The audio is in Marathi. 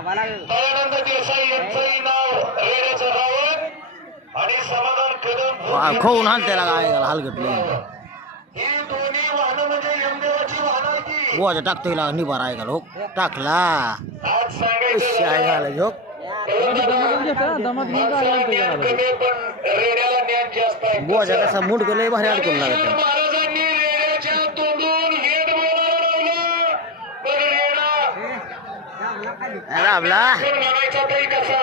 दयानंद देसाई यांचंही नाव रेड्याचं रावण आणि समाधान कदम खाऊन हाल त्याला काय हलगटले ही दोन्ही वाहनं म्हणजे यमदेवाची वाहनं आहे ती. गोवाच्या टाकतो हिला निभार आहे का लोक टाकला आज सांगायचं आहे झालं जोक कमी पण रेड्याला ज्ञान जास्त आहे. गोवाच्या कसा मुंडक लय भारी अडकून लागत महाराजांनी रेड्याच्या तोंडून हेड बोलायला लावलं पण रेडा राबला म्हणायचा तरी कसा